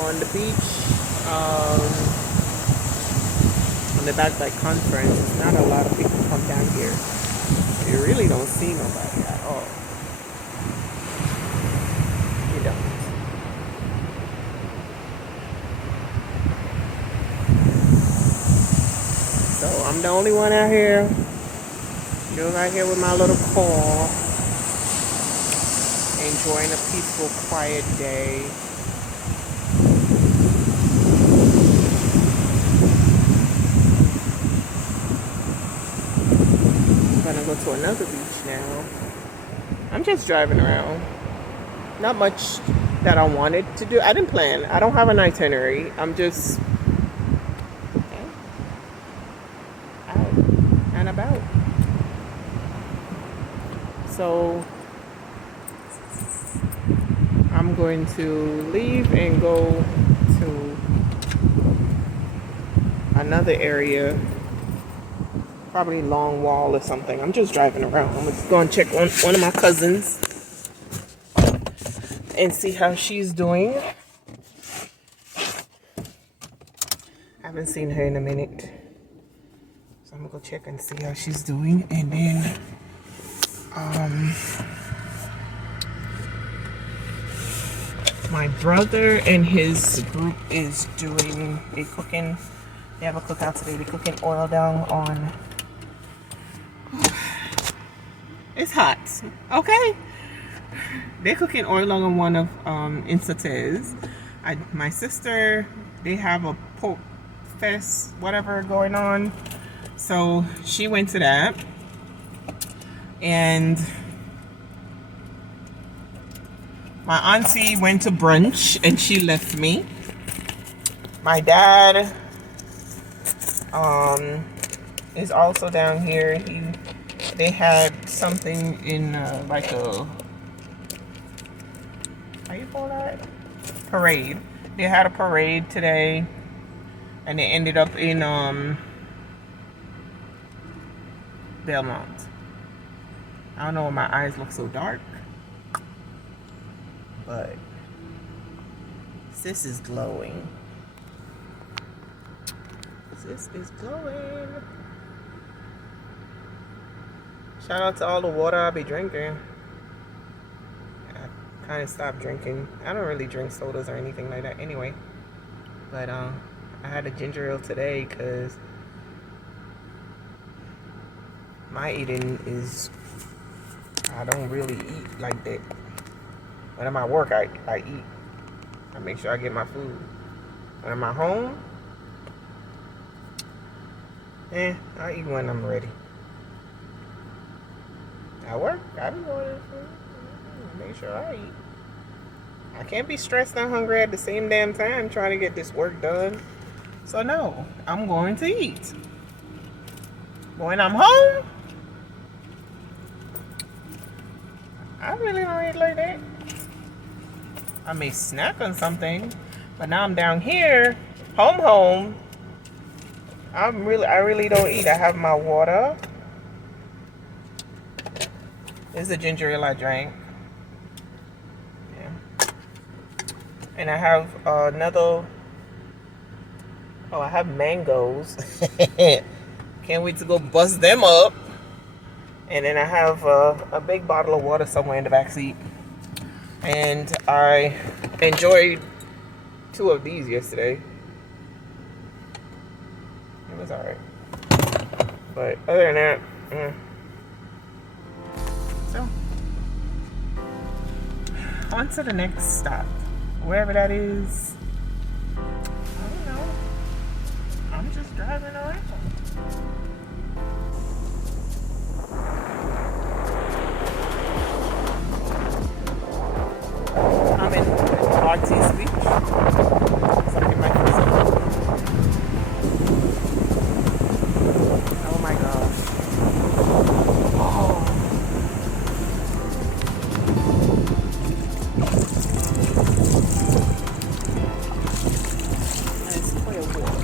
On the beach, on the Backpack Conference, it's not a lot of people come down here. You really don't see nobody at all. You don't. So I'm the only one out here. Just out here with my little car, enjoying a peaceful, quiet day. Go to another beach now. I'm just driving around. Not much that I wanted to do. I didn't plan. I don't have an itinerary. I'm just out and about. So I'm going to leave and go to another area. Probably Long Wall or something. I'm just driving around. I'm just going to check on one of my cousins and see how she's doing. I haven't seen her in a minute. So I'm going to go check and see how she's doing. And then, my brother and his group is doing a cooking. They have a cookout today. They're cooking oil down on... It's hot, okay? They're cooking oil on one of in Sauteurs. My sister, they have a pork fest, whatever going on. So she went to that, and my auntie went to brunch and she left me. My dad is also down here. They had something in like a, how you call that? Parade. They had a parade today, and they ended up in Belmont. I don't know why my eyes look so dark, but sis is glowing. Sis is glowing. Shout out to all the water I'll be drinking. I kind of stopped drinking. I don't really drink sodas or anything like that anyway. But I had a ginger ale today because my eating is, I don't really eat like that. When I'm at work, I eat. I make sure I get my food. When I'm at home, I eat when I'm ready. At work, I be going to make sure I eat. I can't be stressed and hungry at the same damn time trying to get this work done. So no, I'm going to eat. When I'm home, I really don't eat like that. I may snack on something, but now I'm down here, home. I really don't eat. I have my water. This is the ginger ale I drank. Yeah. And I have another. Oh, I have mangoes. Can't wait to go bust them up. And then I have a big bottle of water somewhere in the back seat. And I enjoyed 2 of these yesterday. It was alright. But other than that, so on to the next stop. Wherever that is. I don't know. I'm just driving around. I'm in Artiste Beach. Let's look at my face. Oh my gosh. Oh. Nice clear water.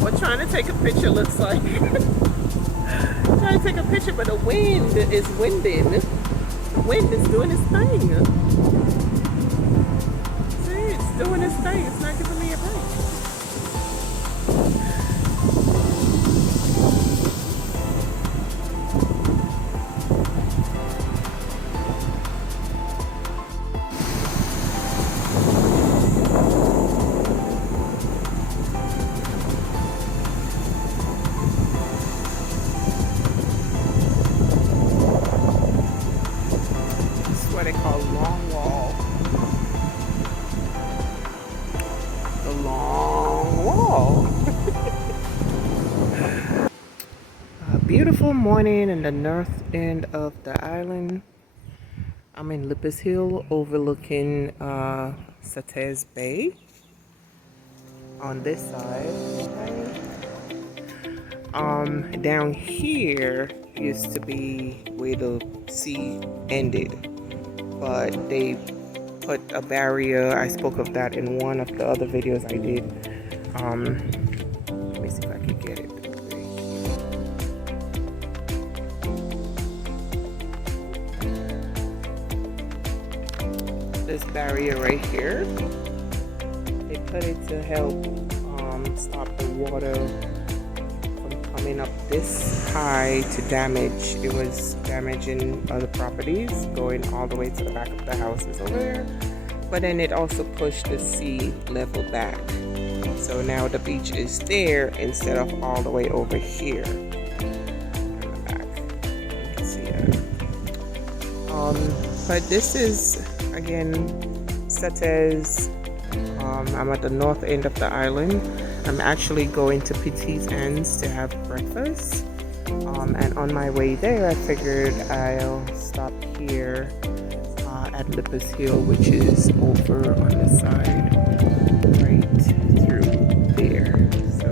What trying to take a picture looks like. Trying to take a picture, but the wind is winding. The wind is doing its thing. See, it's doing its thing. It's not giving me a break. What they call long wall. The long wall. A beautiful morning in the north end of the island. I'm in Lippis Hill overlooking Sauteurs Bay on this side. Down here used to be where the sea ended, but they put a barrier. I spoke of that in one of the other videos I did. Let me see if I can get it. This barrier right here, they put it to help stop the water from coming up this high to damage. It was damaging other properties, going all the way to the back of the houses over there. But then it also pushed the sea level back. So now the beach is there instead of all the way over here. In the back, you can see it. But this is again Sauteurs. I'm at the north end of the island. I'm actually going to Petite Anse to have breakfast. And on my way there, I figured I'll stop here at Lippis Hill, which is over on the side, right through there. So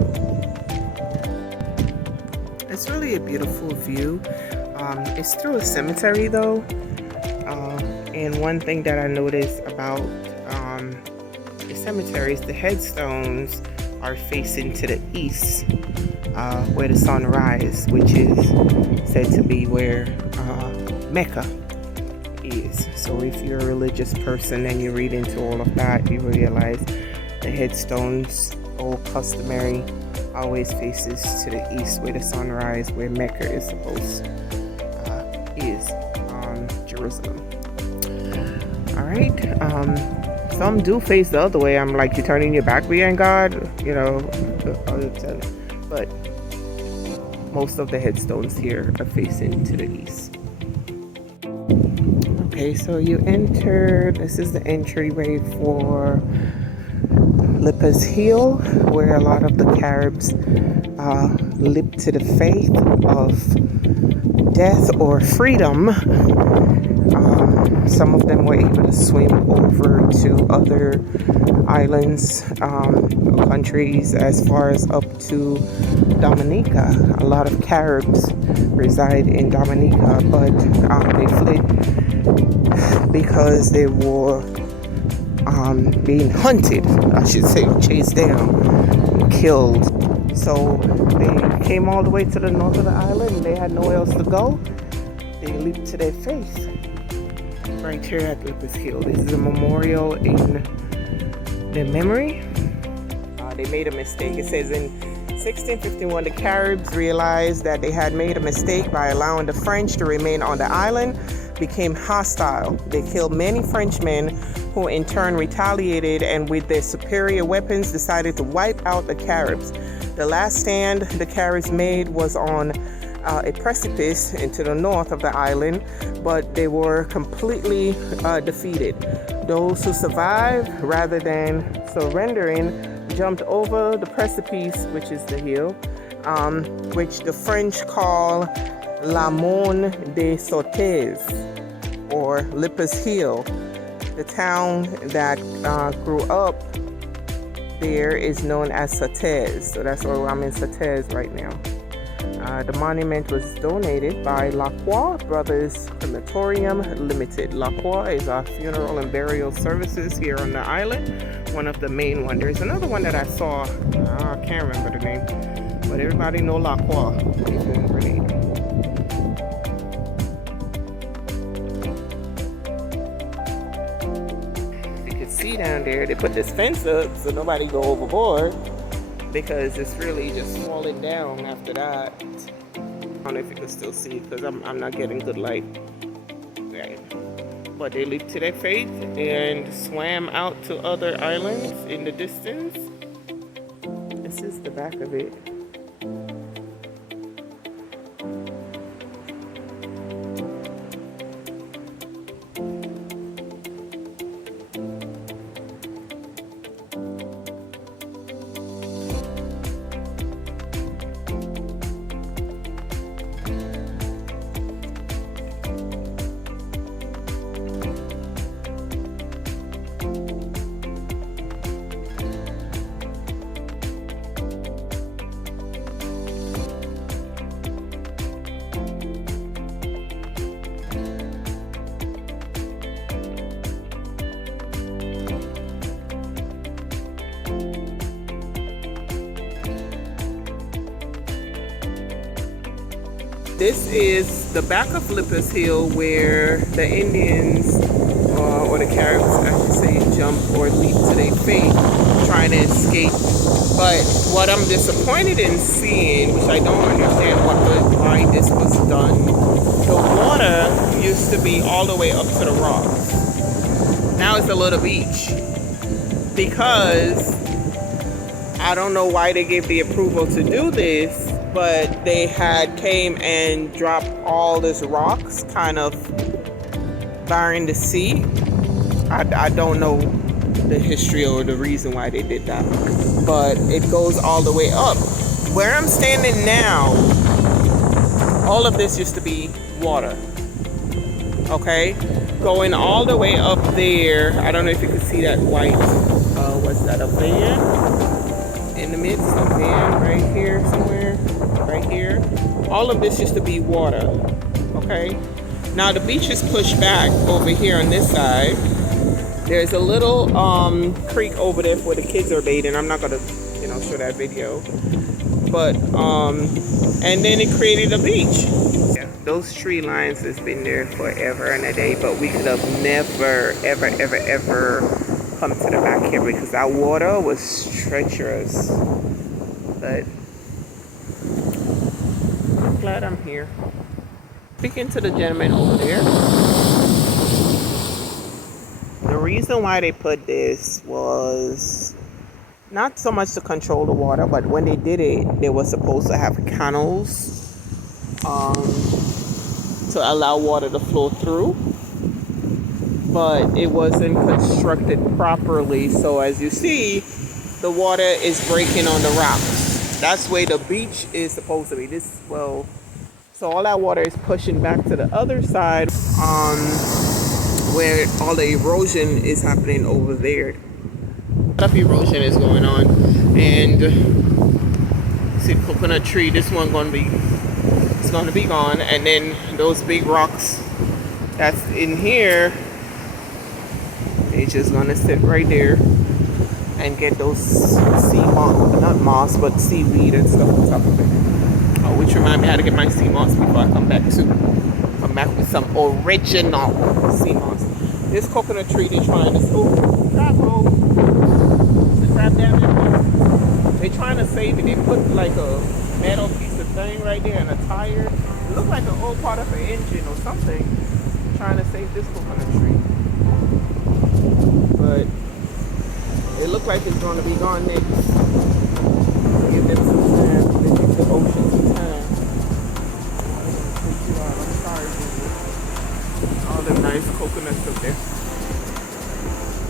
it's really a beautiful view. It's through a cemetery though. And one thing that I noticed about the cemeteries, the headstones are facing to the east, where the sun rises, which is said to be where Mecca is. So if you're a religious person and you read into all of that, you realize the headstones, all customary, always faces to the east where the sun rises, where Mecca is supposed is, Jerusalem. All right. Some do face the other way. I'm like, you're turning your back behind God, you know. But most of the headstones here are facing to the east. Okay, so you enter, this is the entryway for Lipa's Hill, where a lot of the Caribs leap to the faith of death or freedom. Some of them were able to swim over to other islands, countries, as far as up to Dominica. A lot of Caribs reside in Dominica, but they fled because they were being hunted, I should say, or chased down, killed. So they came all the way to the north of the island and they had nowhere else to go. They leaped to their faith. Right here at Lipa's Hill. This is a memorial in their memory. They made a mistake. It says in 1651, the Caribs realized that they had made a mistake by allowing the French to remain on the island, became hostile. They killed many Frenchmen who in turn retaliated and with their superior weapons decided to wipe out the Caribs. The last stand the Caribs made was on a precipice into the north of the island, but they were completely defeated. Those who survived, rather than surrendering, jumped over the precipice, which is the hill, which the French call La Mont des Sauteurs, or Lipa's Hill. The town that grew up there is known as Sauteurs, so that's where I'm in Sauteurs right now. The monument was donated by Lacroix Brothers Crematorium Limited. Lacroix is our funeral and burial services here on the island. One of the main ones. There's another one that I saw. I can't remember the name, but everybody know Lacroix. Even Grenada. You can see down there, they put this fence up so nobody go overboard, because it's really just falling down after that. I don't know if you can still see it because I'm not getting good light. Right. But they leaped to their faith and swam out to other islands in the distance. This is the back of it. This is the back of Lipa's Hill where the Indians, or the Caribs, I should say, jump or leap to their fate trying to escape. But what I'm disappointed in seeing, which I don't understand why this was done, the water used to be all the way up to the rocks. Now it's a little beach. Because I don't know why they gave the approval to do this, but they had came and dropped all these rocks kind of barring the sea. I don't know the history or the reason why they did that, but it goes all the way up. Where I'm standing now, all of this used to be water, okay? Going all the way up there, I don't know if you can see that white, what's that up there? In the midst of there, right here somewhere, right here. All of this used to be water, okay? Now the beach is pushed back over here on this side. There's a little creek over there where the kids are bathing. I'm not gonna, show that video. But, and then it created a beach. Yeah, those tree lines has been there forever and a day, but we could have never, ever, ever, ever come to the back here because that water was treacherous. But I'm glad I'm here. Speaking to the gentleman over there, the reason why they put this was not so much to control the water, but when they did it, they were supposed to have canals to allow water to flow through. but it wasn't constructed properly. So as you see, the water is breaking on the rocks. That's where the beach is supposed to be. So all that water is pushing back to the other side, where all the erosion is happening over there. A lot of erosion is going on, and see the coconut tree. This one it's gonna be gone, and then those big rocks that's in here, it's just gonna sit right there and get those not moss, but seaweed and stuff on top of it. Oh, which remind me how to get my sea moss before I come back too. Come back with some original sea moss. This coconut tree they're trying to crab hole. The crab down there. They're trying to save it. They put like a metal piece of thing right there and a tire. It looks like an old part of an engine or something. Trying to save this coconut tree. But it looks like it's going to be gone next. Give them some time. They give the ocean some time. I'm sorry, baby. All the nice coconuts up there.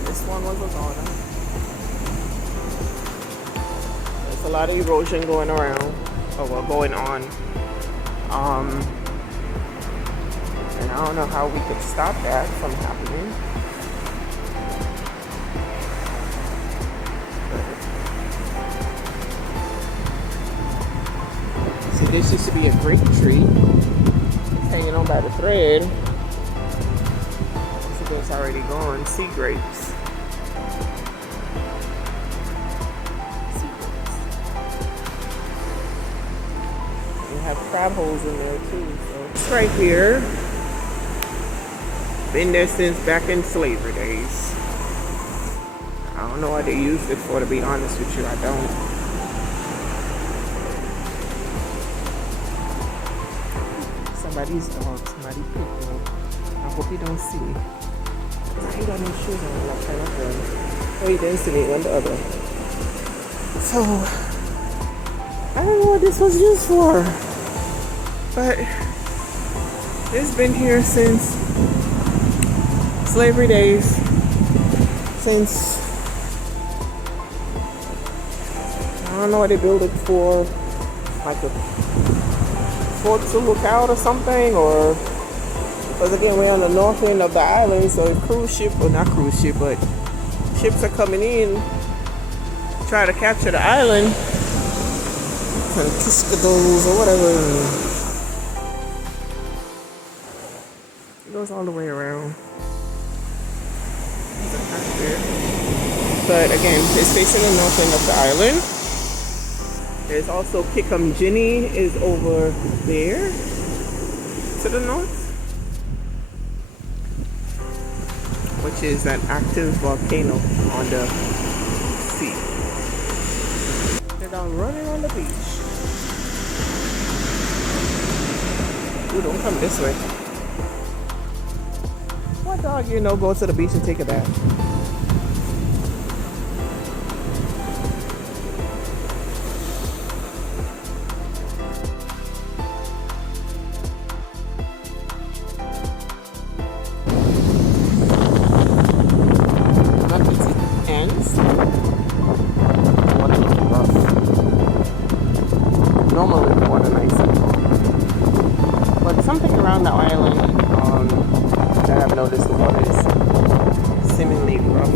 This one was a goner. There's a lot of erosion going around. Going on. And I don't know how we could stop that from happening. See, this used to be a grape tree. It's hanging on by the thread. It's already gone. Sea grapes. Have crab holes in there too. So it's right here. Been there since back in slavery days. I don't know what they used it for, to be honest with you. I don't. Somebody's dog, somebody picked him. I hope he don't see me. He got no shoes on left hand up there. Oh, he didn't see me on the other. So I don't know what this was used for. But it's been here since slavery days. Since I don't know what they built it for, like a fort to look out or something, or because again we're on the north end of the island, so if cruise ship, or not cruise ship, but ships are coming in, try to capture the island, and Kiscados or whatever. It goes all the way around. But again, it's facing the north end of the island. There's also Kikamjini is over there to the north, which is an active volcano on the sea. They're down running on the beach. Ooh, don't come this way. What dog go to the beach and take a bath? Not Petite Anse. Water is rough. Normally the water nice and calm. But something around the island that I've noticed the water is seemingly rough.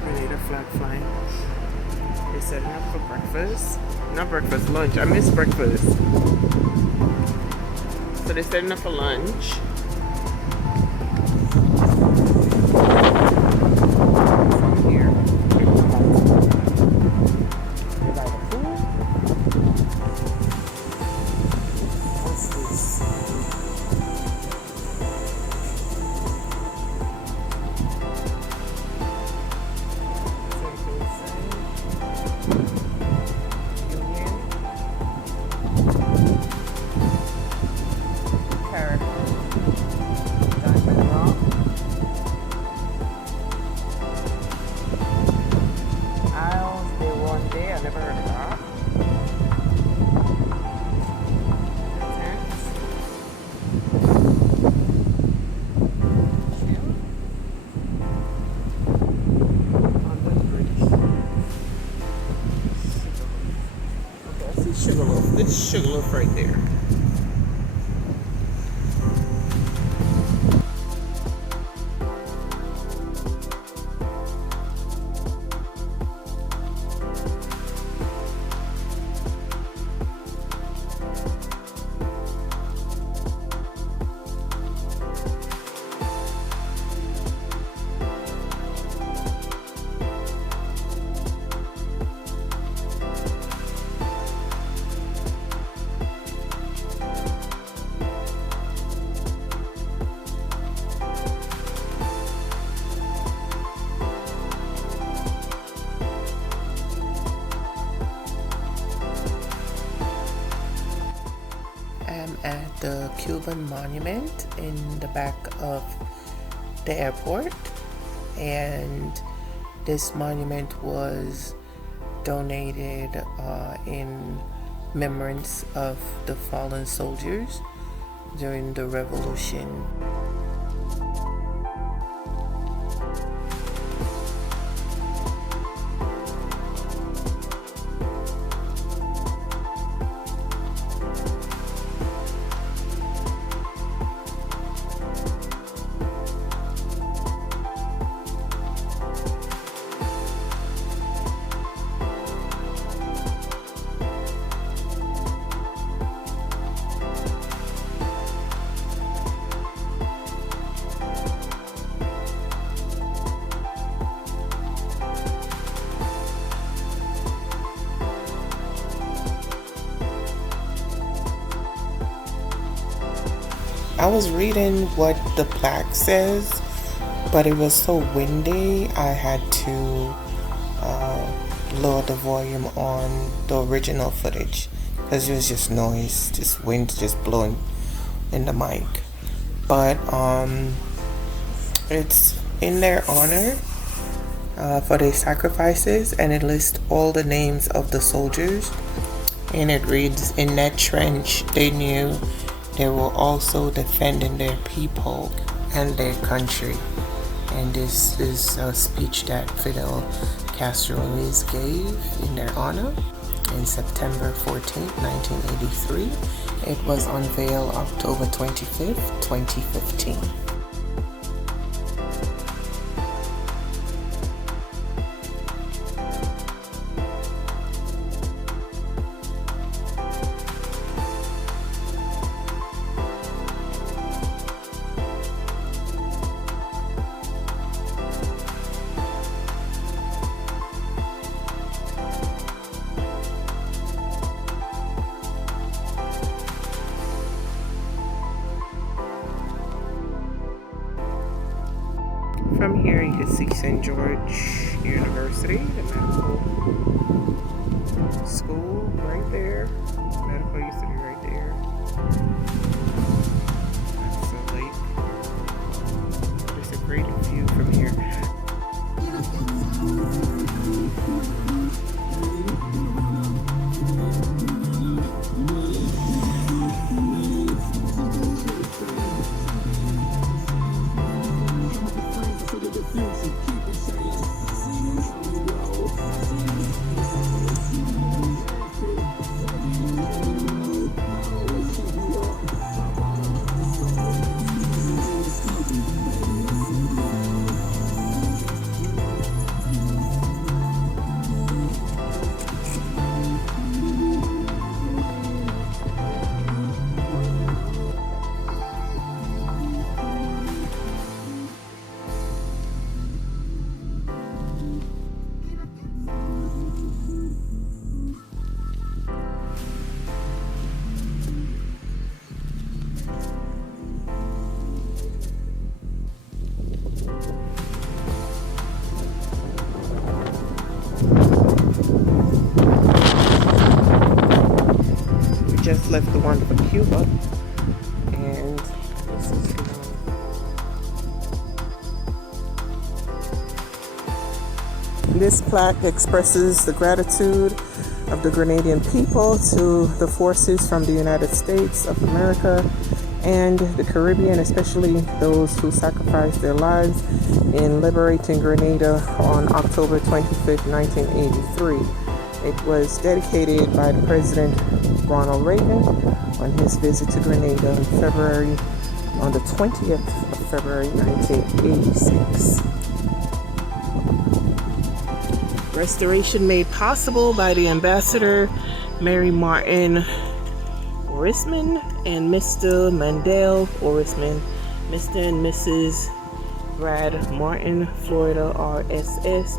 Grenada flag flying. They're setting up for breakfast. Not breakfast, lunch. I miss breakfast. So they're setting up for lunch. It's Sugarloaf right there. I'm at the Cuban monument in the back of the airport, and this monument was donated in remembrance of the fallen soldiers during the revolution. I was reading what the plaque says, but it was so windy I had to lower the volume on the original footage because it was just noise, just wind just blowing in the mic. But it's in their honor for their sacrifices, and it lists all the names of the soldiers, and it reads, "In that trench they knew they were also defending their people and their country." And this is a speech that Fidel Castro Ruiz gave in their honor in September 14th, 1983. It was unveiled October 25th, 2015. From here, you can see St. George University, the medical school right there. Medical used to be right there. That's the lake. There's a great view from here. Just left the one for Cuba, and this is the one. This plaque expresses the gratitude of the Grenadian people to the forces from the United States of America and the Caribbean, especially those who sacrificed their lives in liberating Grenada on October 25th, 1983. It was dedicated by the President Ronald Reagan on his visit to Grenada on the 20th of February 1986. Restoration made possible by the Ambassador Mary Martin Orisman and Mr. Mandel Orisman, Mr. and Mrs. Brad Martin, Florida RSS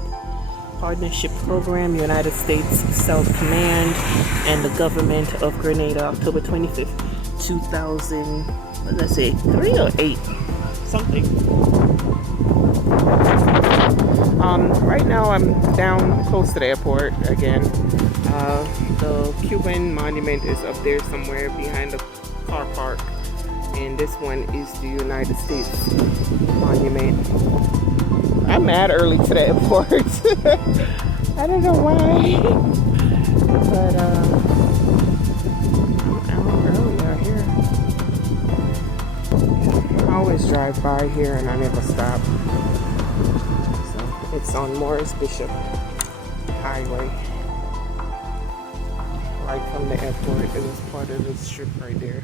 Partnership Program, United States South Command, and the Government of Grenada, October 25th, 2000, let's say 3 or 8, something. Right now I'm down close to the airport again. The Cuban monument is up there somewhere behind the car park, and this one is the United States monument. I'm mad early to the airport. I don't know why, but I'm out early out here. I always drive by here and I never stop. So it's on Morris Bishop Highway. Right from the airport, it was part of the strip right there.